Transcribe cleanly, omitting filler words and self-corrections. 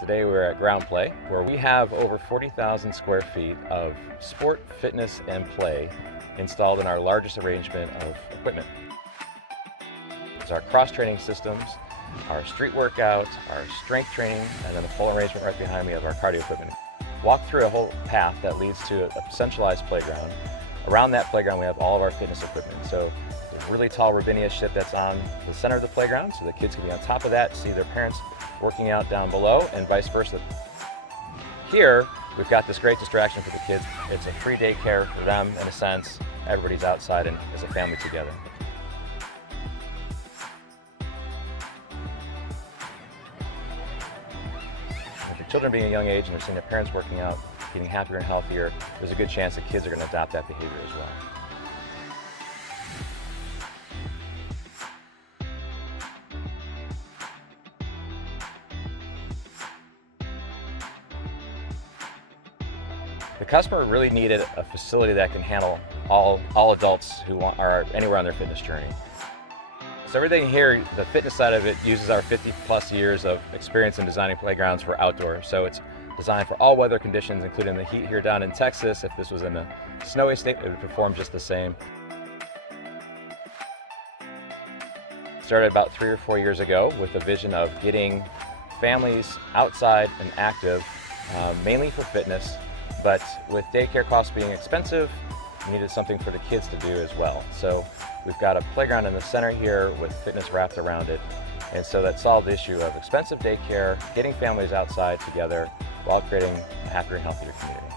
Today we're at GroundPlay, where we have over 40,000 square feet of sport, fitness, and play installed in our largest arrangement of equipment. It's our cross-training systems, our street workouts, our strength training, and then the full arrangement right behind me of our cardio equipment. Walk through a whole path that leads to a centralized playground. Around that playground we have all of our fitness equipment. So a really tall Robinia ship that's on the center of the playground, so the kids can be on top of that, see their parents working out down below, and vice versa. Here, we've got this great distraction for the kids. It's a free daycare for them, in a sense. Everybody's outside and as a family together. If your children being a young age and they're seeing their parents working out, getting happier and healthier, there's a good chance that kids are going to adopt that behavior as well. The customer really needed a facility that can handle all adults who are anywhere on their fitness journey. So everything here, the fitness side of it, uses our 50+ years of experience in designing playgrounds for outdoor. So it's designed for all weather conditions, including the heat here down in Texas. If this was in a snowy state, it would perform just the same. Started about 3 or 4 years ago with a vision of getting families outside and active, mainly for fitness. But with daycare costs being expensive, we needed something for the kids to do as well. So we've got a playground in the center here with fitness wrapped around it. And so that solved the issue of expensive daycare, getting families outside together while creating a happier and healthier community.